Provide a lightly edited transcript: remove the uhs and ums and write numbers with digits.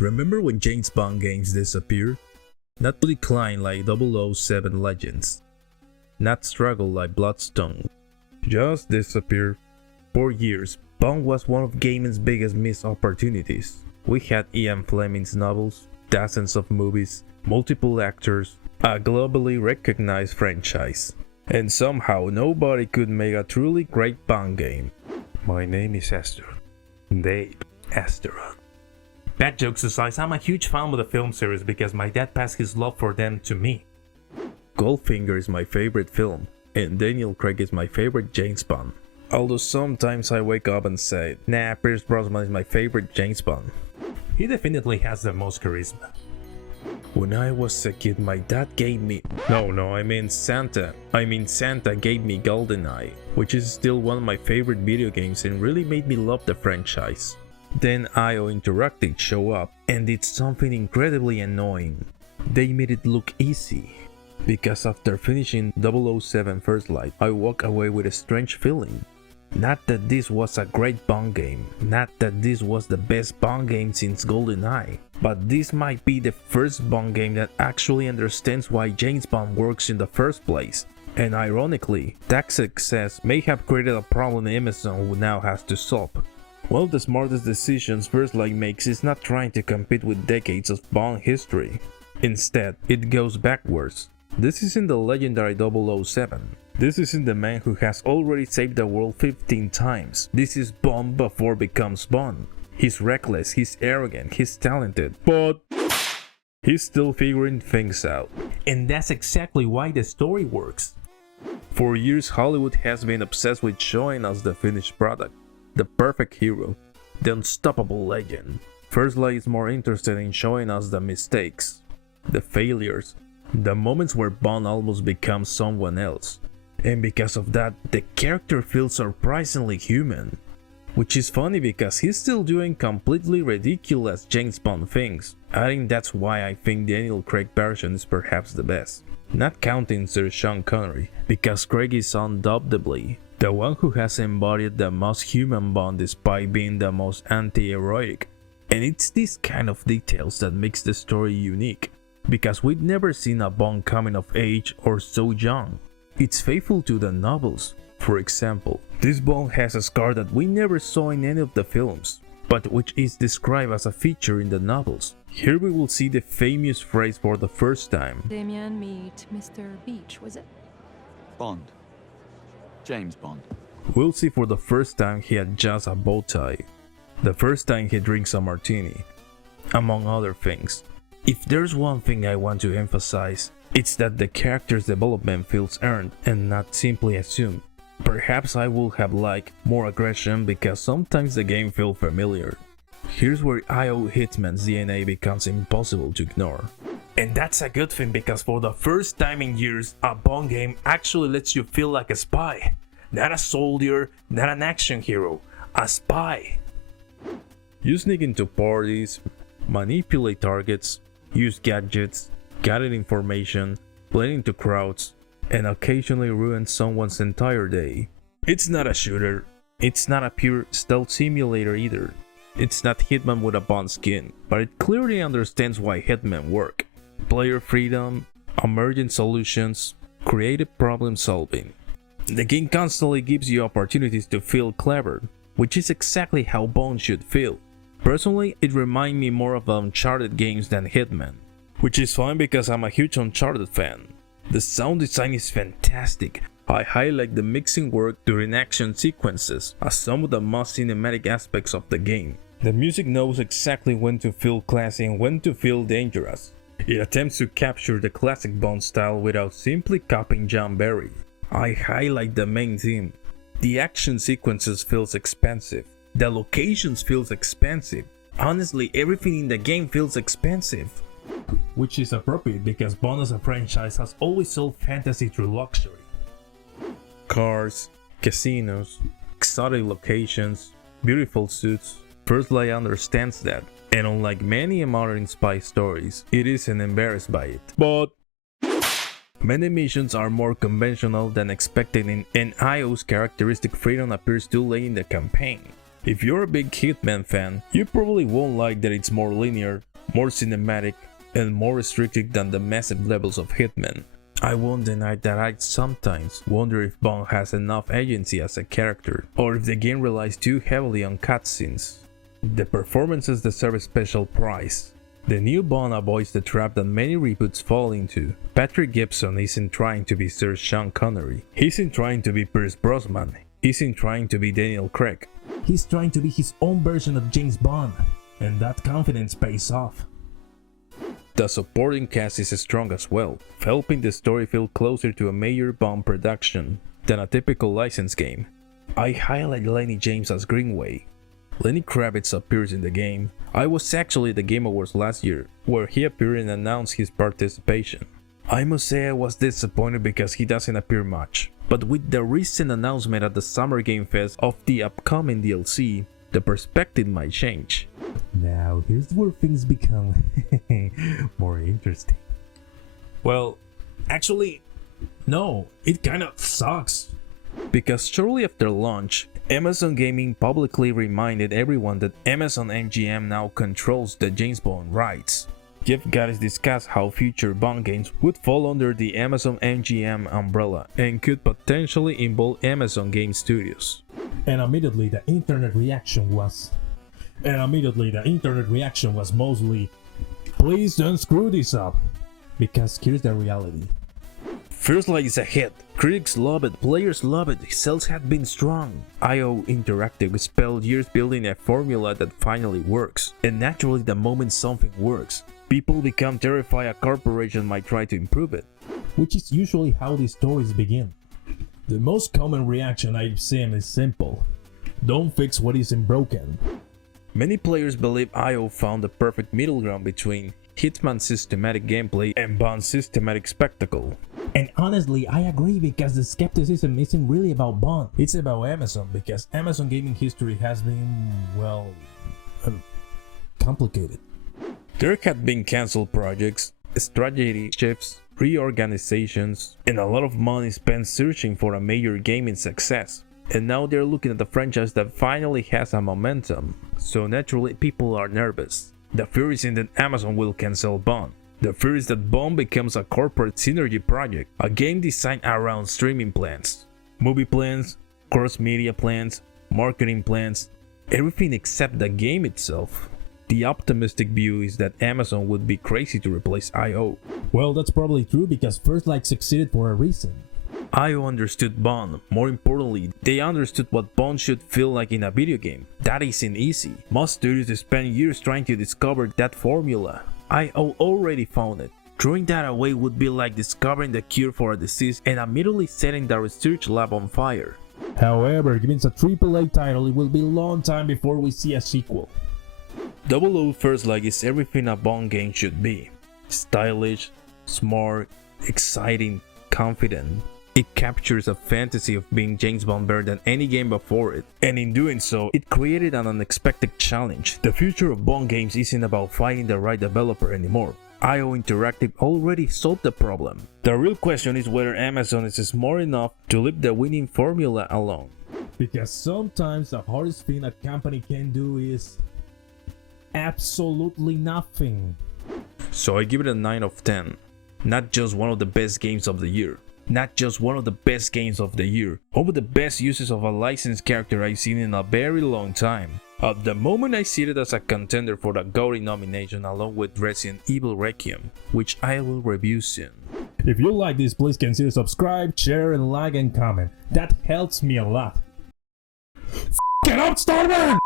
Remember when James Bond games disappeared? Not to decline like 007 Legends. Not struggle like Bloodstone. Just disappear. For years, Bond was one of gaming's biggest missed opportunities. We had Ian Fleming's novels, dozens of movies, multiple actors, a globally recognized franchise. And somehow nobody could make a truly great Bond game. My name is Esther. Dave Esteron. Bad jokes aside, I'm a huge fan of the film series because my dad passed his love for them to me. Goldfinger is my favorite film, and Daniel Craig is my favorite James Bond. Although sometimes I wake up and say, nah, Pierce Brosnan is my favorite James Bond. He definitely has the most charisma. When I was a kid, my dad gave me... Santa gave me GoldenEye, which is still one of my favorite video games and really made me love the franchise. Then IO Interactive showed up and did something incredibly annoying. They made it look easy. Because after finishing 007 First Light, I walked away with a strange feeling. Not that this was a great Bond game, not that this was the best Bond game since GoldenEye, but this might be the first Bond game that actually understands why James Bond works in the first place. And ironically, that success may have created a problem Amazon who now has to solve. One of the smartest decisions First Light makes is not trying to compete with decades of Bond history. Instead, it goes backwards. This isn't the legendary 007. This isn't the man who has already saved the world 15 times. This is Bond before becomes Bond. He's reckless, he's arrogant, he's talented, but he's still figuring things out. And that's exactly why the story works. For years, Hollywood has been obsessed with showing us the finished product, the perfect hero, the unstoppable legend. First Light is more interested in showing us the mistakes, the failures, the moments where Bond almost becomes someone else. And because of that, the character feels surprisingly human. Which is funny because he's still doing completely ridiculous James Bond things. I think that's why I think Daniel Craig version is perhaps the best. Not counting Sir Sean Connery, because Craig is undoubtedly the one who has embodied the most human Bond despite being the most anti-heroic. And it's these kind of details that makes the story unique, because we've never seen a Bond coming of age or so young. It's faithful to the novels. For example, this Bond has a scar that we never saw in any of the films, but which is described as a feature in the novels. Here we will see the famous phrase for the first time. Damien, meet Mr. Beach, was it? Bond. James Bond. We'll see for the first time he adjusts a bow tie. The first time he drinks a martini. Among other things. If there's one thing I want to emphasize, it's that the character's development feels earned and not simply assumed. Perhaps I would have liked more aggression because sometimes the game feels familiar. Here's where IO Hitman's DNA becomes impossible to ignore. And that's a good thing because for the first time in years, a Bond game actually lets you feel like a spy. Not a soldier, not an action hero, a spy. You sneak into parties, manipulate targets, use gadgets, gather information, blend into crowds, and occasionally ruin someone's entire day. It's not a shooter, it's not a pure stealth simulator either. It's not Hitman with a Bond skin, but it clearly understands why Hitman work. Player freedom, emergent solutions, creative problem solving. The game constantly gives you opportunities to feel clever, which is exactly how Bond should feel. Personally, it reminds me more of Uncharted games than Hitman, which is fine because I'm a huge Uncharted fan. The sound design is fantastic. I highlight the mixing work during action sequences as some of the most cinematic aspects of the game. The music knows exactly when to feel classy and when to feel dangerous. It attempts to capture the classic Bond style without simply copying John Barry. I highlight the main theme. The action sequences feels expensive. The locations feels expensive. Honestly, everything in the game feels expensive. Which is appropriate because Bond as a franchise has always sold fantasy through luxury. Cars, casinos, exotic locations, beautiful suits. First Light understands that, and unlike many modern spy stories, it isn't embarrassed by it. But many missions are more conventional than expected and IO's characteristic freedom appears too late in the campaign. If you're a big Hitman fan, you probably won't like that it's more linear, more cinematic, and more restricted than the massive levels of Hitman. I won't deny that I sometimes wonder if Bond has enough agency as a character, or if the game relies too heavily on cutscenes. The performances deserve a special prize. The new Bond avoids the trap that many reboots fall into. Patrick Gibson isn't trying to be Sir Sean Connery. He isn't trying to be Pierce Brosnan. He isn't trying to be Daniel Craig. He's trying to be his own version of James Bond, and that confidence pays off. The supporting cast is strong as well, helping the story feel closer to a major Bond production than a typical license game. I highlight Lenny James as Greenway. Lenny Kravitz appears in the game. I was actually at the Game Awards last year, where he appeared and announced his participation. I must say I was disappointed because he doesn't appear much, but with the recent announcement at the Summer Game Fest of the upcoming DLC, the perspective might change. Now, here's where things become more interesting. Well, actually, no, it kinda sucks. Because shortly after launch, Amazon Gaming publicly reminded everyone that Amazon MGM now controls the James Bond rights. Jeff Gattis discussed how future Bond games would fall under the Amazon MGM umbrella and could potentially involve Amazon Game Studios. And immediately the internet reaction was mostly, please don't screw this up. Because here's the reality. First Light is a hit. Critics love it, players love it, sales have been strong. IO Interactive spent years building a formula that finally works. And naturally, the moment something works, people become terrified a corporation might try to improve it. Which is usually how these stories begin. The most common reaction I've seen is simple. Don't fix what isn't broken. Many players believe IO found the perfect middle ground between Hitman's systematic gameplay and Bond's systematic spectacle. And honestly, I agree because the skepticism isn't really about Bond. It's about Amazon because Amazon gaming history has been, well, complicated. There had been cancelled projects, strategy shifts, reorganizations, and a lot of money spent searching for a major gaming success. And now they're looking at the franchise that finally has a momentum, so naturally people are nervous. The fear isn't that Amazon will cancel Bond. The fear is that Bond becomes a corporate synergy project, a game designed around streaming plans, movie plans, cross-media plans, marketing plans, everything except the game itself. The optimistic view is that Amazon would be crazy to replace IO. Well, that's probably true because First Light succeeded for a reason. IO understood Bond. More importantly, they understood what Bond should feel like in a video game. That isn't easy. Most studios spend years trying to discover that formula. IO already found it. Throwing that away would be like discovering the cure for a disease and immediately setting the research lab on fire. However, given it's a AAA title, it will be a long time before we see a sequel. 00 First Light is everything a Bond game should be. Stylish, smart, exciting, confident. It captures a fantasy of being James Bond better than any game before it, and in doing so, it created an unexpected challenge. The future of Bond games isn't about finding the right developer anymore. IO Interactive already solved the problem. The real question is whether Amazon is smart enough to leave the winning formula alone. Because sometimes the hardest thing a company can do is absolutely nothing. So I give it a 9 of 10. Not just one of the best games of the year. Not just one of the best games of the year, over the best uses of a licensed character I've seen in a very long time. At the moment I see it as a contender for the GOTY nomination along with Resident Evil Requiem, which I will review soon. If you like this, please consider subscribe, share, and like and comment. That helps me a lot. Get up, Starman!